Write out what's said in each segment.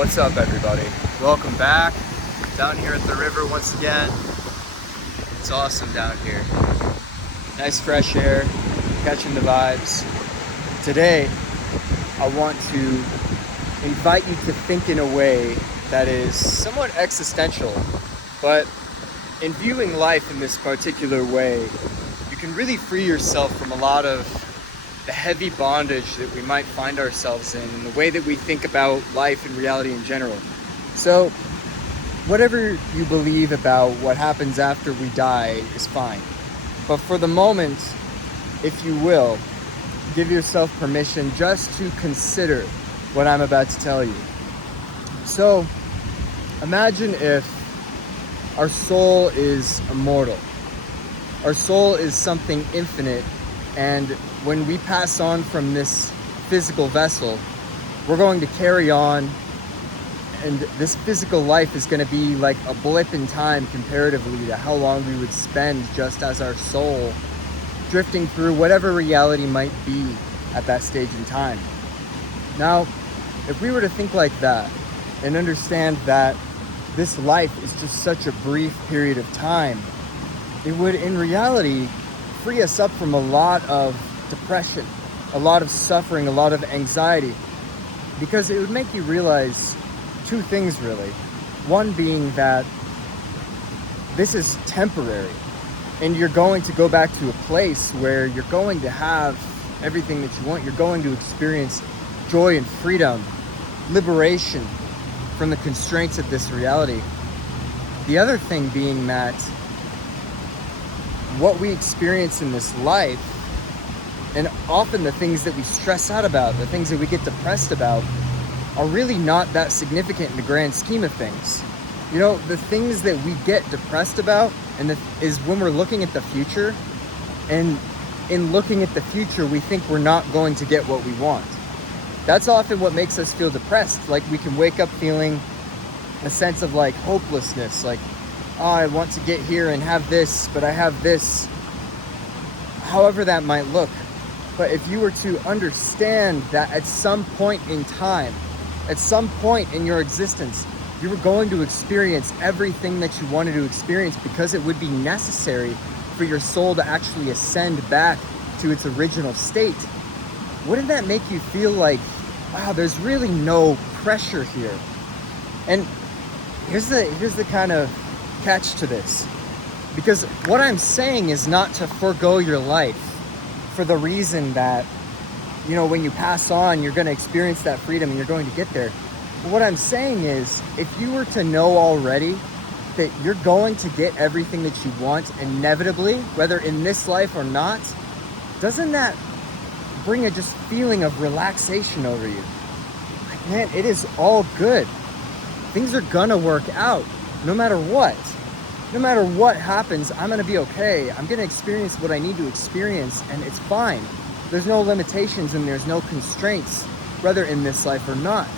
What's up, everybody? Welcome back. Down here at the river once again. It's awesome down here. Nice fresh air, catching the vibes. Today, I want to invite you to think in a way that is somewhat existential, but in viewing life in this particular way, you can really free yourself from a lot of the heavy bondage that we might find ourselves in and the way that we think about life and reality in general. So, whatever you believe about what happens after we die is fine. But for the moment, if you will, give yourself permission just to consider what I'm about to tell you. So, imagine if our soul is immortal. Our soul is something infinite, and when we pass on from this physical vessel, we're going to carry on, and this physical life is going to be like a blip in time comparatively to how long we would spend just as our soul drifting through whatever reality might be at that stage in time. Now, if we were to think like that and understand that this life is just such a brief period of time, it would in reality free us up from a lot of depression, a lot of suffering, a lot of anxiety, because it would make you realize two things really. One being that this is temporary, and you're going to go back to a place where you're going to have everything that you want. You're going to experience joy and freedom, liberation from the constraints of this reality. The other thing being that what we experience in this life, and often the things that we stress out about, the things that we get depressed about, are really not that significant in the grand scheme of things. You know, the things that we get depressed about is when we're looking at the future, and in looking at the future, we think we're not going to get what we want. That's often what makes us feel depressed. Like, we can wake up feeling a sense of like hopelessness, like, oh, I want to get here and have this, but I have this. However that might look. But if you were to understand that at some point in time, at some point in your existence, you were going to experience everything that you wanted to experience because it would be necessary for your soul to actually ascend back to its original state, wouldn't that make you feel like, wow, there's really no pressure here? And here's the kind of catch to this, because what I'm saying is not to forego your life for the reason that, you know, when you pass on, you're going to experience that freedom and you're going to get there. But what I'm saying is, if you were to know already that you're going to get everything that you want inevitably, whether in this life or not, doesn't that bring a just feeling of relaxation over you? Like, man, it is all good. Things are gonna work out no matter what. No matter what happens, I'm gonna be okay. I'm gonna experience what I need to experience, and it's fine. There's no limitations and there's no constraints, whether in this life or not.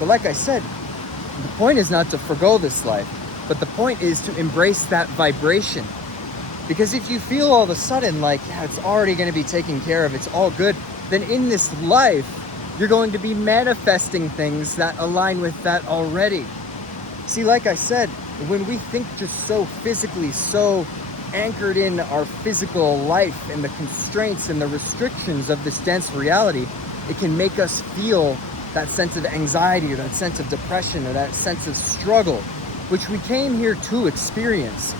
But like I said, the point is not to forgo this life, but the point is to embrace that vibration. Because if you feel all of a sudden like, yeah, it's already gonna be taken care of, it's all good, then in this life, you're going to be manifesting things that align with that already. See, like I said, when we think just so physically, so anchored in our physical life and the constraints and the restrictions of this dense reality, it can make us feel that sense of anxiety or that sense of depression or that sense of struggle, which we came here to experience.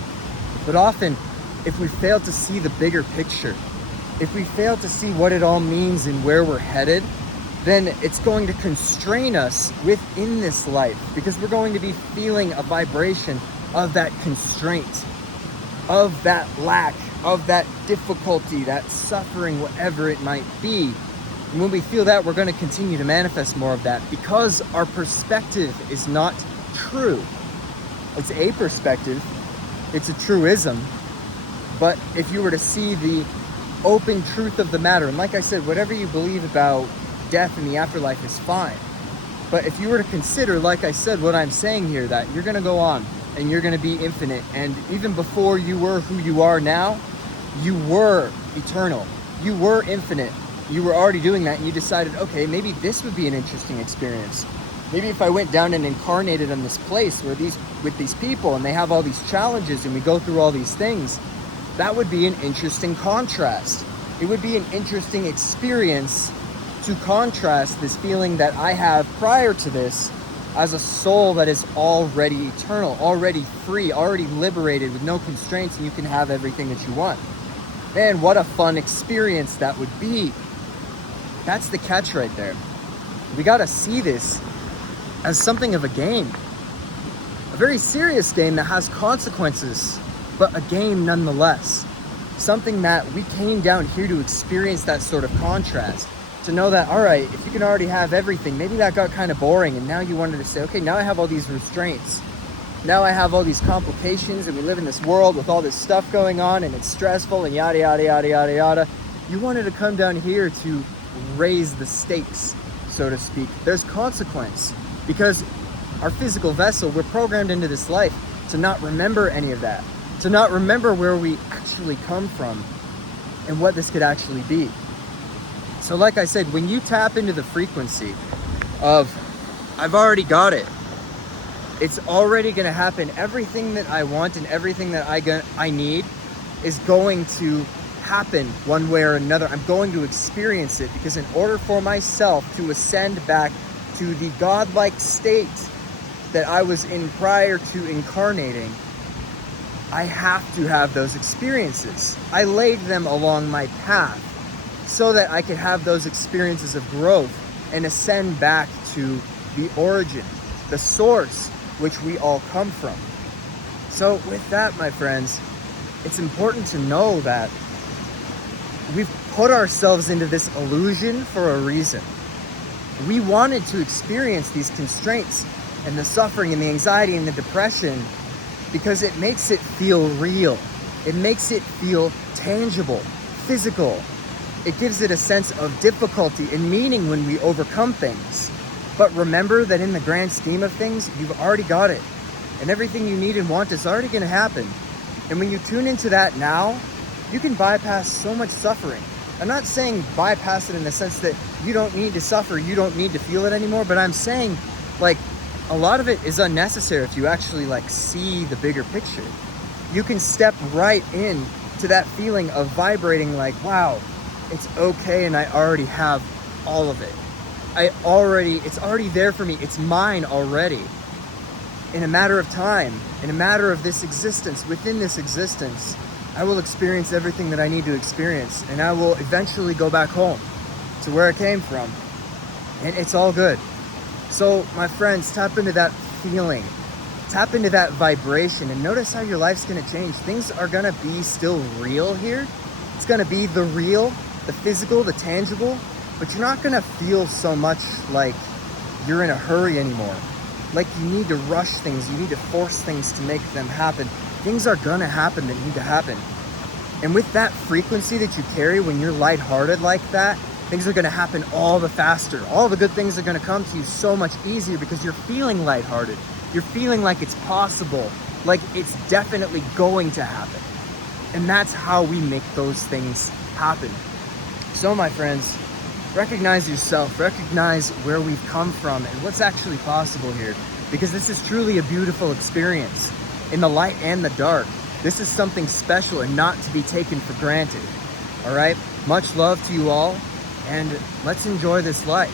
But often, if we fail to see the bigger picture, if we fail to see what it all means and where we're headed, then it's going to constrain us within this life, because we're going to be feeling a vibration of that constraint, of that lack, of that difficulty, that suffering, whatever it might be. And when we feel that, we're going to continue to manifest more of that, because our perspective is not true. It's a perspective, it's a truism, but if you were to see the open truth of the matter, and like I said, whatever you believe about death and the afterlife is fine. But if you were to consider, like I said, what I'm saying here, that you're going to go on and you're going to be infinite, and even before you were who you are now, you were eternal, you were infinite, you were already doing that, and you decided, okay, maybe this would be an interesting experience. Maybe if I went down and incarnated in this place where with these people and they have all these challenges and we go through all these things, that would be an interesting contrast. It would be an interesting experience to contrast this feeling that I have prior to this as a soul that is already eternal, already free, already liberated with no constraints, and you can have everything that you want. Man, what a fun experience that would be. That's the catch right there. We gotta see this as something of a game. A very serious game that has consequences, but a game nonetheless. Something that we came down here to experience that sort of contrast. To know that, all right, if you can already have everything, maybe that got kind of boring and now you wanted to say, okay, now I have all these restraints. Now I have all these complications and we live in this world with all this stuff going on and it's stressful and yada, yada, yada, yada, yada. You wanted to come down here to raise the stakes, so to speak. There's consequence because our physical vessel, we're programmed into this life to not remember any of that, to not remember where we actually come from and what this could actually be. So like I said, when you tap into the frequency of, I've already got it, it's already going to happen. Everything that I want and everything that I need is going to happen one way or another. I'm going to experience it because in order for myself to ascend back to the godlike state that I was in prior to incarnating, I have to have those experiences. I laid them along my path so that I could have those experiences of growth and ascend back to the origin, the source, which we all come from. So with that, my friends, it's important to know that we've put ourselves into this illusion for a reason. We wanted to experience these constraints and the suffering and the anxiety and the depression because it makes it feel real. It makes it feel tangible, physical. It gives it a sense of difficulty and meaning when we overcome things. But remember that in the grand scheme of things, you've already got it. And everything you need and want is already going to happen. And when you tune into that now, you can bypass so much suffering. I'm not saying bypass it in the sense that you don't need to suffer, you don't need to feel it anymore, but I'm saying like a lot of it is unnecessary if you actually like see the bigger picture. You can step right in to that feeling of vibrating like, wow, it's okay and I already have all of it. It's already there for me. It's mine already. In a matter of time, in a matter of this existence, within this existence, I will experience everything that I need to experience and I will eventually go back home to where I came from. And it's all good. So my friends, tap into that feeling, tap into that vibration and notice how your life's gonna change. Things are gonna be still real here. It's gonna be the real, the physical, the tangible, but you're not gonna feel so much like you're in a hurry anymore. Like you need to rush things, you need to force things to make them happen. Things are gonna happen that need to happen. And with that frequency that you carry when you're lighthearted like that, things are gonna happen all the faster. All the good things are gonna come to you so much easier because you're feeling lighthearted. You're feeling like it's possible, like it's definitely going to happen. And that's how we make those things happen. So my friends, recognize yourself, recognize where we've come from and what's actually possible here, because this is truly a beautiful experience in the light and the dark. This is something special and not to be taken for granted. All right, much love to you all and let's enjoy this life.